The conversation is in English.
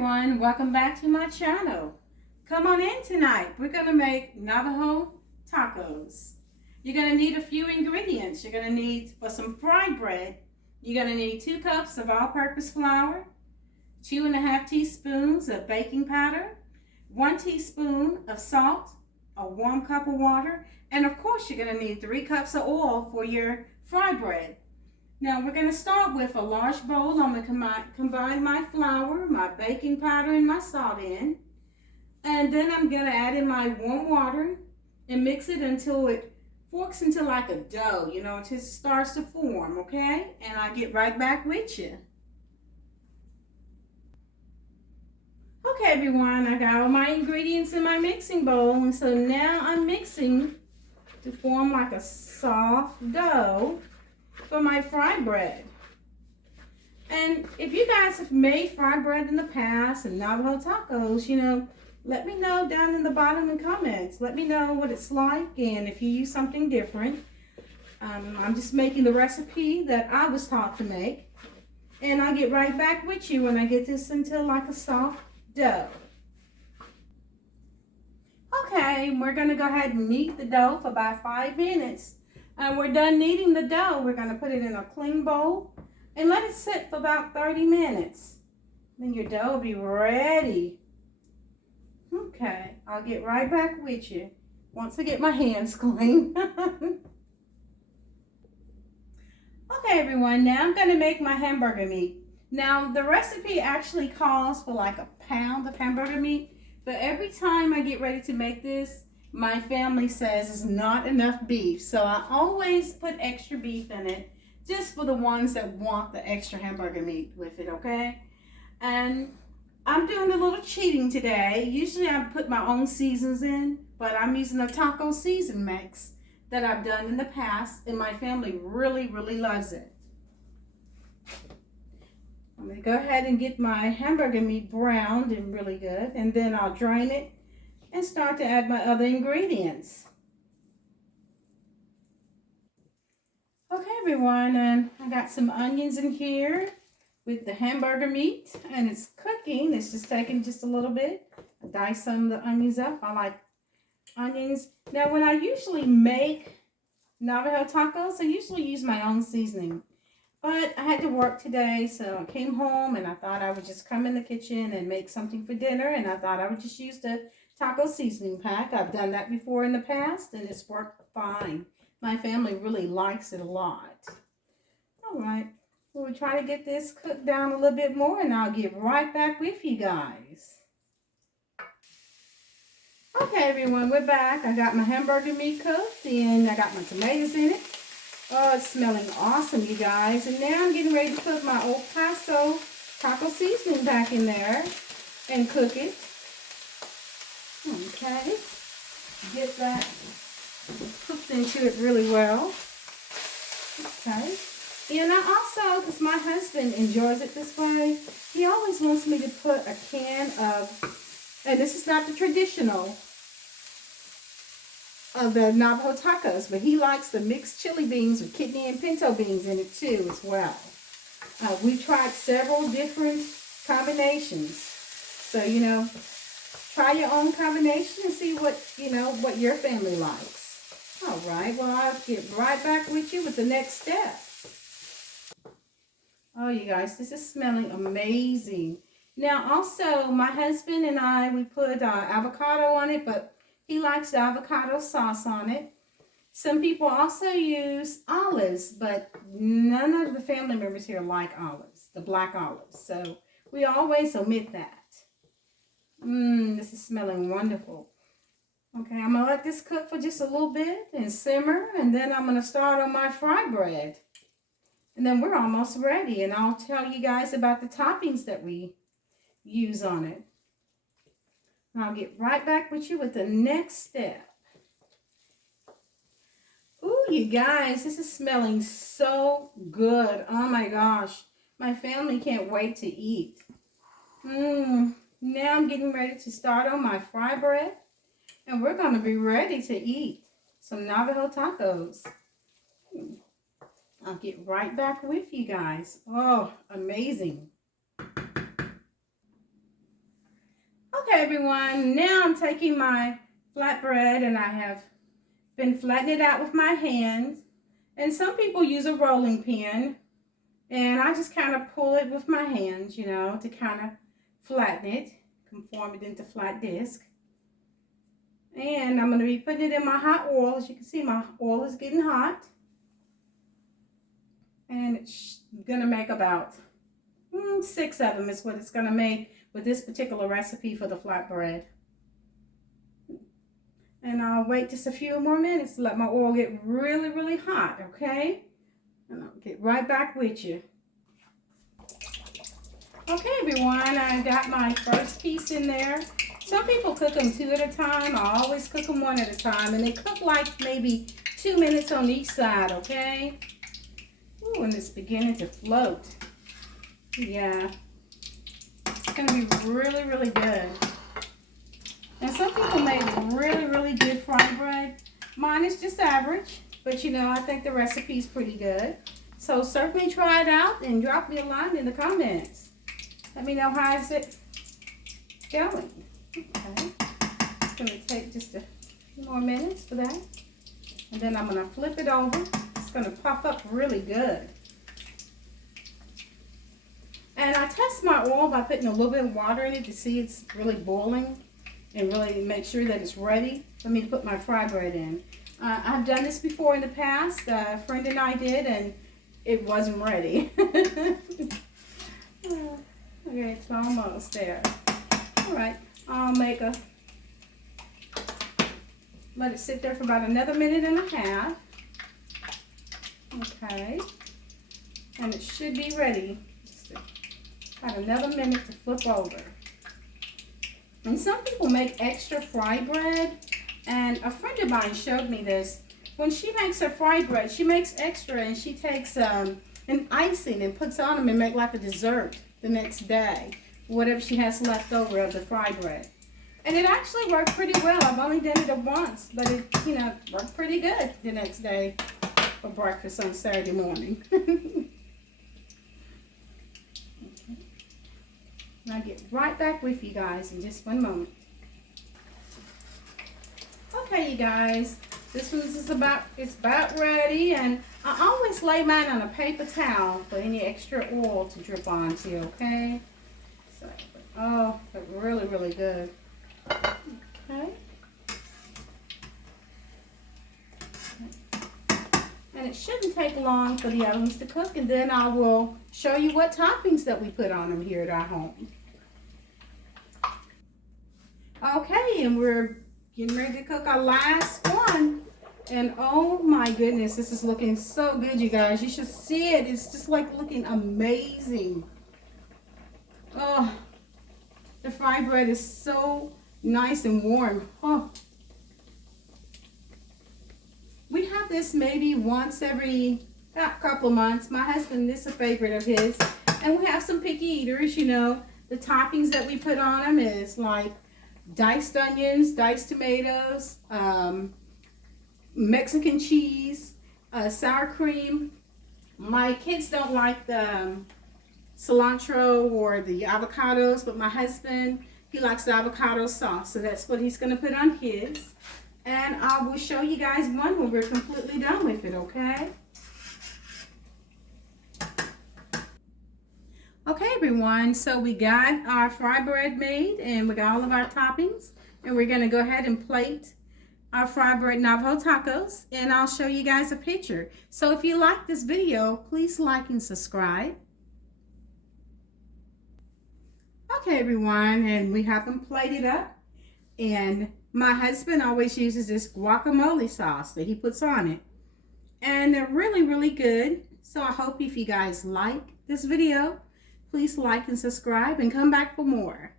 everyone, welcome back to my channel. Come on in tonight. We're going to make Navajo tacos. You're going to need a few ingredients. You're going to need, for some fried bread, you're going to need 2 cups of all-purpose flour, 2½ teaspoons of baking powder, 1 teaspoon of salt, a warm cup of water, and of course you're going to need 3 cups of oil for your fried bread. Now we're going to start with a large bowl. I'm going to combine my flour, my baking powder, and my salt in. And then I'm going to add in my warm water and mix it until it forks into like a dough, until it starts to form, okay? And I'll get right back with you. Okay, everyone, I got all my ingredients in my mixing bowl. And so now I'm mixing to form like a soft dough for my fried bread. And if you guys have made fried bread in the past and Navajo tacos, let me know down in the bottom in comments. Let me know what it's like and if you use something different. I'm just making the recipe that I was taught to make. And I'll get right back with you when I get this into like a soft dough. Okay, we're going to go ahead and knead the dough for about 5 minutes. And we're done kneading the dough. We're going to put it in a clean bowl and let it sit for about 30 minutes. Then your dough will be ready. Okay, I'll get right back with you once I get my hands clean. Okay, everyone, now I'm going to make my hamburger meat. Now, the recipe actually calls for like a pound of hamburger meat, but every time I get ready to make this, my family says it's not enough beef, so I always put extra beef in it just for the ones that want the extra hamburger meat with it, okay? And I'm doing a little cheating today. Usually I put my own seasons in, but I'm using a taco season mix that I've done in the past, and my family really, really loves it. I'm going to go ahead and get my hamburger meat browned and really good, and then I'll drain it and start to add my other ingredients. Okay, everyone, and I got some onions in here with the hamburger meat, and it's cooking. It's just taking just a little bit. I dice some of the onions up. I like onions. Now, when I usually make Navajo tacos, I usually use my own seasoning. But I had to work today, so I came home and I thought I would just come in the kitchen and make something for dinner, and I thought I would just use the taco seasoning pack. I've done that before in the past, and it's worked fine. My family really likes it a lot. All right, we'll try to get this cooked down a little bit more, and I'll get right back with you guys. Okay, everyone, we're back. I got my hamburger meat cooked, and I got my tomatoes in it. Oh, it's smelling awesome, you guys. And now I'm getting ready to put my El Paso taco seasoning back in there and cook it. Okay, get that cooked into it really well. Okay, and I also, because my husband enjoys it this way, he always wants me to put a can of, and this is not the traditional of the Navajo tacos, but he likes the mixed chili beans with kidney and pinto beans in it too as well. We've tried several different combinations, so try your own combination and see what your family likes. All right, well, I'll get right back with you with the next step. Oh, you guys, this is smelling amazing. Now, also, my husband and I, we put avocado on it, but he likes the avocado sauce on it. Some people also use olives, but none of the family members here like olives, the black olives. So we always omit that. This is smelling wonderful. Okay, I'm going to let this cook for just a little bit and simmer, and then I'm going to start on my fried bread. And then we're almost ready, and I'll tell you guys about the toppings that we use on it. And I'll get right back with you with the next step. Ooh, you guys, this is smelling so good. Oh my gosh. My family can't wait to eat. Now I'm getting ready to start on my fried bread. And we're going to be ready to eat some Navajo tacos. I'll get right back with you guys. Oh, amazing. Okay, everyone, now I'm taking my flatbread and I have been flattening it out with my hands. And some people use a rolling pin. And I just kind of pull it with my hands, you know, to kind of flatten it, conform it into flat disc. And I'm going to be putting it in my hot oil. As you can see, my oil is getting hot. And it's going to make about 6 of them is what it's going to make with this particular recipe for the flatbread. And I'll wait just a few more minutes to let my oil get really, really hot, okay? And I'll get right back with you. Okay, everyone, I got my first piece in there. Some people cook them 2 at a time. I always cook them 1 at a time. And they cook like maybe 2 minutes on each side, okay? Ooh, and it's beginning to float. Yeah. It's going to be really, really good. And some people make really, really good fried bread. Mine is just average. But, you know, I think the recipe's pretty good. So certainly try it out and drop me a line in the comments. Let me know how is it going. Okay. It's going to take just a few more minutes for that. And then I'm going to flip it over. It's going to puff up really good. And I test my oil by putting a little bit of water in it to see it's really boiling. And really make sure that it's ready for me to put my fry bread in. I've done this before in the past. A friend and I did, and it wasn't ready. Okay, it's almost there. All right, I'll let it sit there for about another 1.5 minutes. Okay, and it should be ready. Just about another minute to flip over. And some people make extra fry bread, and a friend of mine showed me this. When she makes her fry bread, she makes extra, and she takes an icing and puts on them and make like a dessert the next day, whatever she has left over of the fry bread. And it actually worked pretty well. I've only done it once, but it, you know, worked pretty good the next day for breakfast on Saturday morning. I'll get right back with you guys in just 1 moment. Okay, you guys, this one's it's about ready, and I always lay mine on a paper towel for any extra oil to drip onto, okay? So, oh, but really, really good. Okay. And it shouldn't take long for the other ones to cook, and then I will show you what toppings that we put on them here at our home. Okay, and we're getting ready to cook our last one. And oh my goodness, this is looking so good, you guys. You should see it. It's just like looking amazing. Oh, the fried bread is so nice and warm. Oh. We have this maybe once every couple of months. My husband, this is a favorite of his. And we have some picky eaters, you know. The toppings that we put on them is like diced onions, diced tomatoes, Mexican cheese, sour cream. My kids don't like the cilantro or the avocados, but my husband, he likes the avocado sauce. So that's what he's going to put on his. And I will show you guys one when we're completely done with it, okay? Okay, everyone, so we got our fry bread made, and we got all of our toppings, and we're going to go ahead and plate our fry bread Navajo tacos, and I'll show you guys a picture. So if you like this video, please like and subscribe. Okay, everyone, and we have them plated up, and my husband always uses this guacamole sauce that he puts on it, and they're really, really good. So I hope if you guys like this video, please like and subscribe and come back for more.